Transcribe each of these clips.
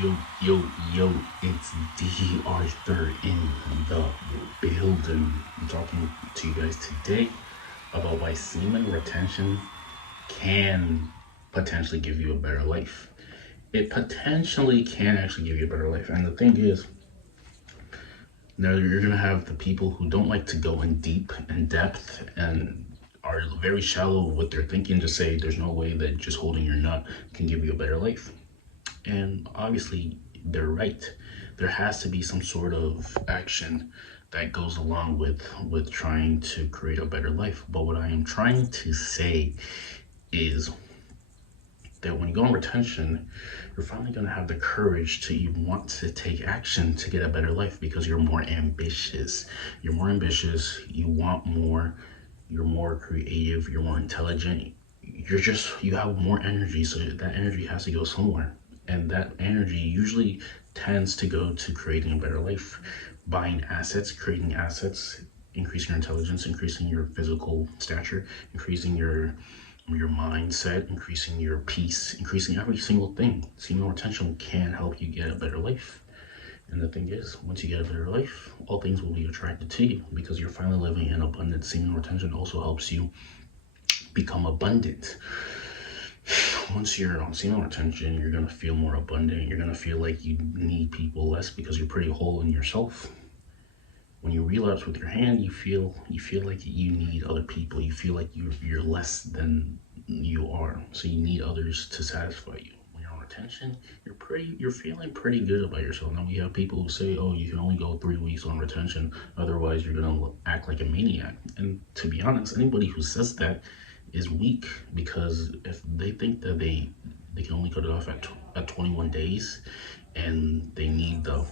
Yo, yo, yo, it's D.Arthur in the building. I'm talking to you guys today about why semen retention can potentially give you a better life. It potentially can actually give you a better life. And the thing is, now you're going to have the people who don't like to go in deep and depth and are very shallow with their thinking to say there's no way that just holding your nut can give you a better life. And obviously, they're right. There has to be some sort of action that goes along with trying to create a better life. But what I am trying to say is that when you go on retention, you're finally going to have the courage to even want to take action to get a better life because you're more ambitious. You're more ambitious. You want more. You're more creative. You're more intelligent. You have more energy. So that energy has to go somewhere. And that energy usually tends to go to creating a better life, buying assets, creating assets, increasing your intelligence, increasing your physical stature, increasing your mindset, increasing your peace, increasing every single thing. Seeing retention can help you get a better life. And the thing is, once you get a better life, all things will be attracted to you because you're finally living in abundance. Seeing retention also helps you become abundant. Once you're on semen retention, you're gonna feel more abundant. You're gonna feel like you need people less because you're pretty whole in yourself. When you relapse with your hand, you feel like you need other people. You feel like you're less than you are. So you need others to satisfy you. When you're on retention, you're feeling pretty good about yourself. Now we have people who say, "Oh, you can only go 3 weeks on retention, otherwise you're gonna act like a maniac." And to be honest, anybody who says that is weak because if they think that they can only cut it off at 21 days and they need to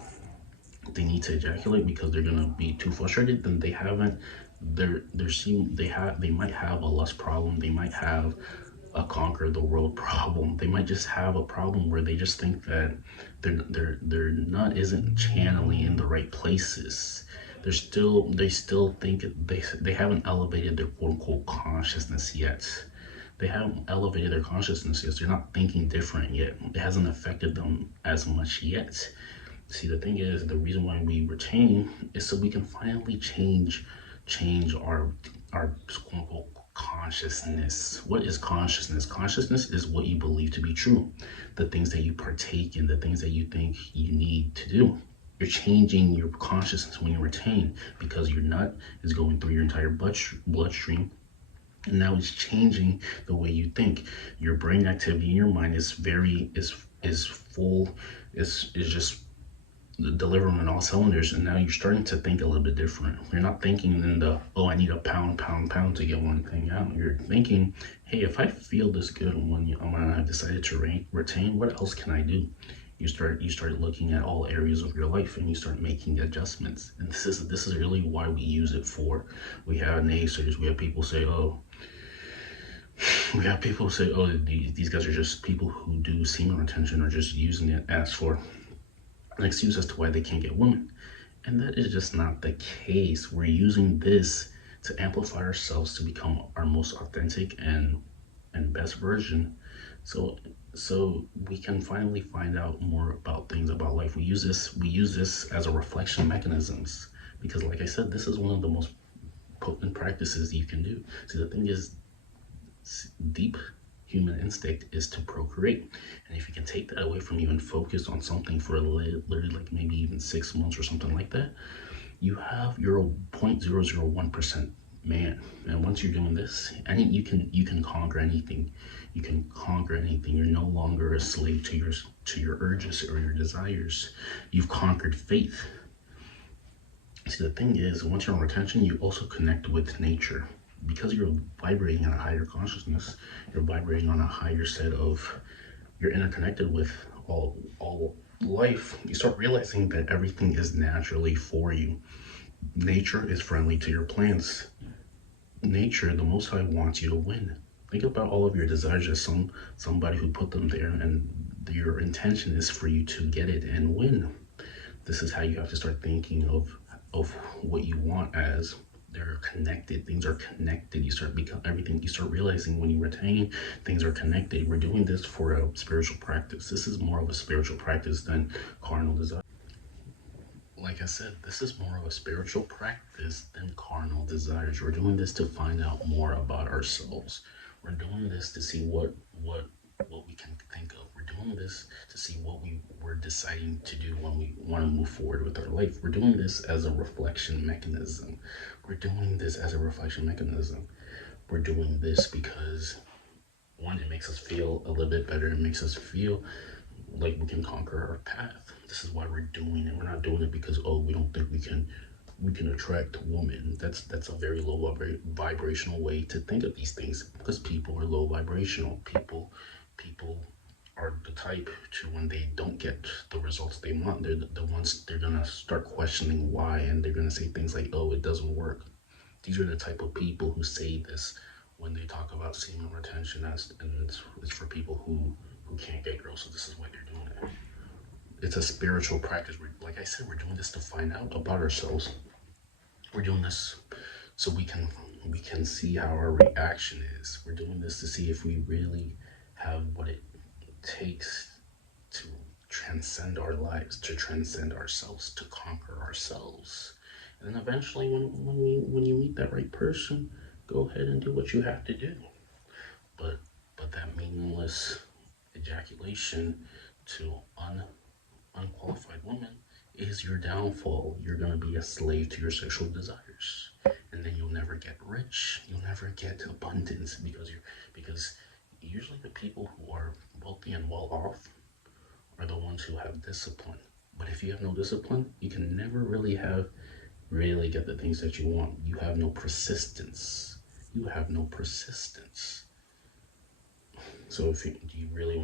ejaculate because they're gonna be too frustrated, then they haven't. They might have a lust problem. They might have a conquer the world problem. They might just have a problem where they just think that their nut isn't channeling in the right places. They still think they haven't elevated their quote unquote consciousness yet. They haven't elevated their consciousness yet. They're not thinking different yet. It hasn't affected them as much yet. See, the thing is, the reason why we retain is so we can finally change our quote unquote consciousness. What is consciousness? Consciousness is what you believe to be true, the things that you partake in, the things that you think you need to do. You're changing your consciousness when you retain because your nut is going through your entire bloodstream, and now it's changing the way you think. Your brain activity in your mind is full, is just delivering on all cylinders, and now you're starting to think a little bit different. You're not thinking in the, oh, I need a pound to get one thing out. You're thinking, hey, if I feel this good when I've decided to retain, what else can I do? You start looking at all areas of your life and you start making adjustments. And this is really why we use it for. We have naysayers. We have people say, oh, these guys are just people who do semen retention, or just using it as for an excuse as to why they can't get women. And that is just not the case. We're using this to amplify ourselves to become our most authentic and best version. So so we can finally find out more about things about life. We use this as a reflection mechanisms because, like I said, this is one of the most potent practices you can do. See, the thing is, deep human instinct is to procreate. And if you can take that away from you and focus on something for literally like maybe even 6 months or something like that, you're a 0.001% man. And once you're doing this, you can conquer anything. You can conquer anything. You're no longer a slave to your urges or your desires. You've conquered faith. See, the thing is, once you're on retention, you also connect with nature. Because you're vibrating on a higher consciousness, you're vibrating on a higher set of, you're interconnected with all life. You start realizing that everything is naturally for you. Nature is friendly to your plants. Nature, the Most High wants you to win. Think about all of your desires as somebody who put them there, and your intention is for you to get it and win. This is how you have to start thinking of what you want as they're connected. Things are connected. You start become everything. You start realizing when you retain, things are connected. We're doing this for a spiritual practice. This is more of a spiritual practice than carnal desire. Like I said, this is more of a spiritual practice than carnal desires. We're doing this to find out more about ourselves. We're doing this to see what we can think of. We're doing this to see what we're deciding to do when we want to move forward with our life. We're doing this as a reflection mechanism. We're doing this as a reflection mechanism. We're doing this because one, it makes us feel a little bit better. It makes us feel like we can conquer our path. This is why we're doing it. We're not doing it because we don't think we can attract women. That's a very low vibrational way to think of these things, because people are low vibrational. People are the type to, when they don't get the results they want, they're the ones, they're gonna start questioning why, and they're gonna say things like, oh, it doesn't work. These are the type of people who say this when they talk about semen retention, and it's for people who can't get girls. So this is why they're doing it. It's a spiritual practice. Like I said, we're doing this to find out about ourselves. We're doing this so we can see how our reaction is. We're doing this to see if we really have what it takes to transcend our lives, to transcend ourselves, to conquer ourselves. And then eventually, when you meet that right person, go ahead and do what you have to do. But that meaningless ejaculation to unqualified women is your downfall. You're gonna be a slave to your sexual desires, and then you'll never get rich. You'll never get abundance, because usually the people who are wealthy and well off are the ones who have discipline. But if you have no discipline, you can never really get the things that you want. You have no persistence. You have no persistence. So do you really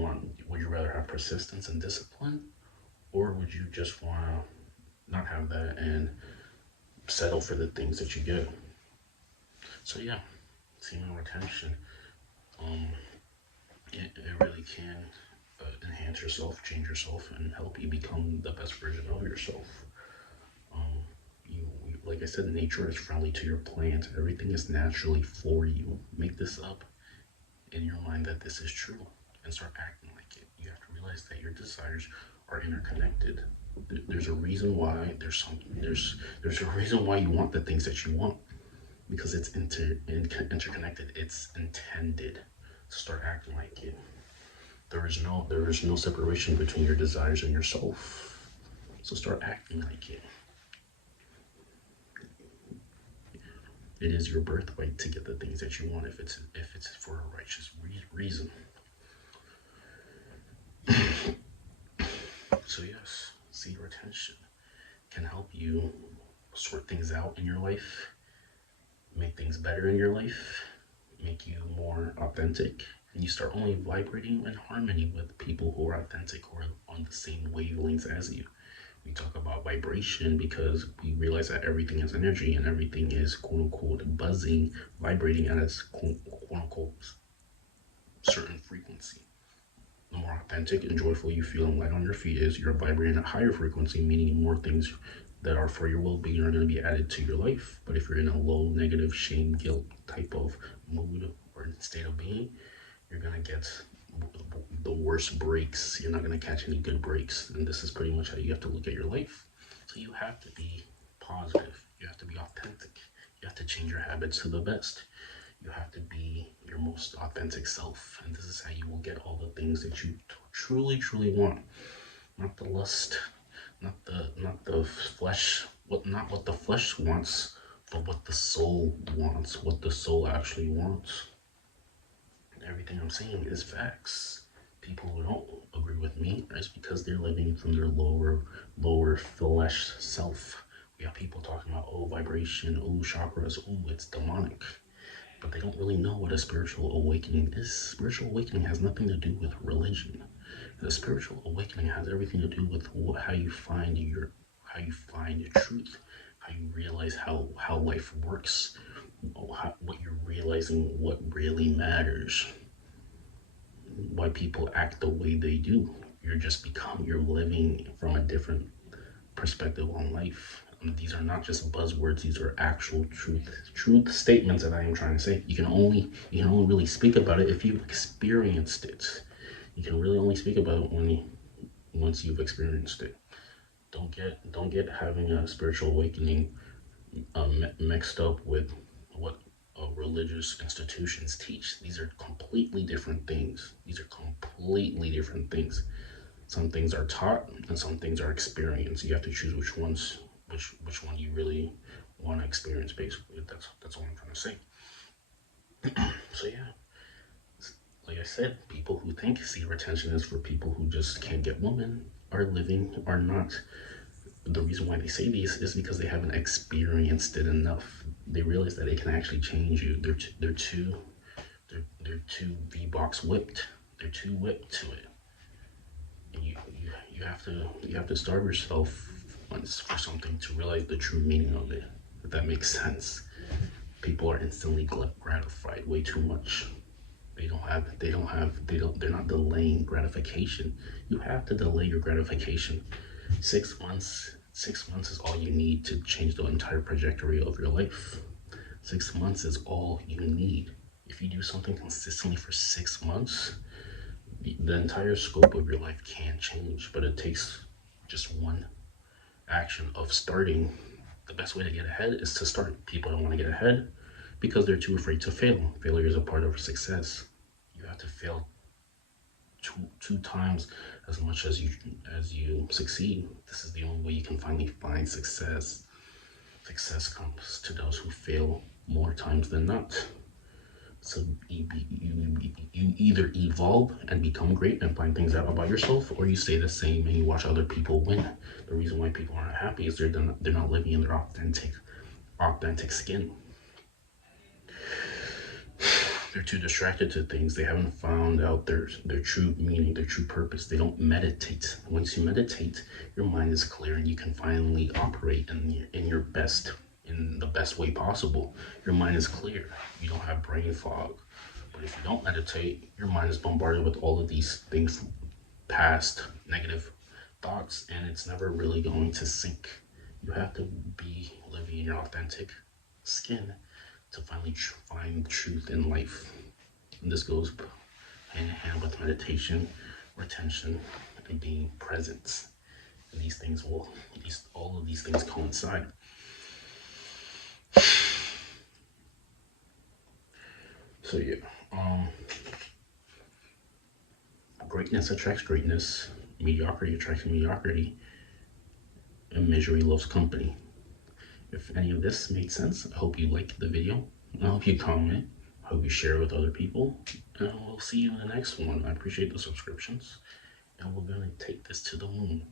would you rather have persistence and discipline, or would you just want to not have that and settle for the things that you get? So yeah, semen retention, it really can enhance yourself, change yourself, and help you become the best version of yourself. Like I said, nature is friendly to your plants. Everything is naturally for you. Make this up in your mind that this is true, and start acting like it. You have to realize that your desires are interconnected. There's a reason why there's a reason why you want the things that you want, because it's interconnected. It's intended. Start acting like it. There is no separation between your desires and yourself. So start acting like it. It is your birthright to get the things that you want if it's for a righteous reason. So yes, seed retention can help you sort things out in your life, make things better in your life, make you more authentic, and you start only vibrating in harmony with people who are authentic or on the same wavelengths as you. We talk about vibration because we realize that everything is energy, and everything is quote unquote buzzing, vibrating at its quote unquote certain frequency. The more authentic and joyful you feel and light on your feet is, you're vibrating at a higher frequency, meaning more things that are for your well-being are going to be added to your life. But if you're in a low, negative, shame, guilt type of mood or state of being, you're going to get the worst breaks. You're not going to catch any good breaks. And this is pretty much how you have to look at your life. So you have to be positive. You have to be authentic. You have to change your habits to the best. You have to be your most authentic self. And this is how you will get all the things that you truly, truly want. Not the lust, not the flesh, not what the flesh wants, but what the soul wants, what the soul actually wants. Everything I'm saying is facts. People who don't agree with me is because they're living from their lower flesh self. We have people talking about, oh, vibration, oh, chakras, oh, it's demonic. But they don't really know what a spiritual awakening is. Spiritual awakening has nothing to do with religion. The spiritual awakening has everything to do with how you find your truth, how you realize how life works, what you're realizing, what really matters, why people act the way they do. You're living from a different perspective on life. These are not just buzzwords. These are actual truth statements that I am trying to say. You can only really speak about it if you've experienced it. You can really only speak about it once you've experienced it. Don't get having a spiritual awakening mixed up with what religious institutions teach. These are completely different things. These are completely different things. Some things are taught and some things are experienced. You have to choose which one you really want to experience. Basically, that's all I'm trying to say. So yeah, like I said, people who think seed retention is for people who just can't get women are not. The reason why they say these is because they haven't experienced it enough. They realize that it can actually change you. They're too V-box whipped. They're too whipped to it. And you have to starve yourself once for something to realize the true meaning of it. If that makes sense. People are instantly gratified way too much. They're not delaying gratification. You have to delay your gratification. 6 months is all you need to change the entire trajectory of your life. 6 months is all you need. If you do something consistently for 6 months, the entire scope of your life can change, but it takes just one action of starting. The best way to get ahead is to start. People don't want to get ahead because they're too afraid to fail. Failure is a part of success. You have to fail two times as much as you succeed. This is the only way you can finally find success. Success comes to those who fail more times than not. So you either evolve and become great and find things out about yourself, or you stay the same and you watch other people win. The reason why people aren't happy is they're not living in their authentic skin. They're too distracted to things. They haven't found out their true meaning, their true purpose. They don't meditate. Once you meditate, your mind is clear and you can finally operate in the best way possible. Your mind is clear. You don't have brain fog. But if you don't meditate, your mind is bombarded with all of these things, past negative thoughts, and it's never really going to sink. You have to be living in your authentic skin to finally find truth in life. And this goes hand in hand with meditation, retention, and being present. And all of these things coincide. So yeah, greatness attracts greatness, mediocrity attracts mediocrity, and misery loves company. If any of this made sense, I hope you liked the video. I hope you comment. I hope you share it with other people. And we'll see you in the next one. I appreciate the subscriptions. And we're going to take this to the moon.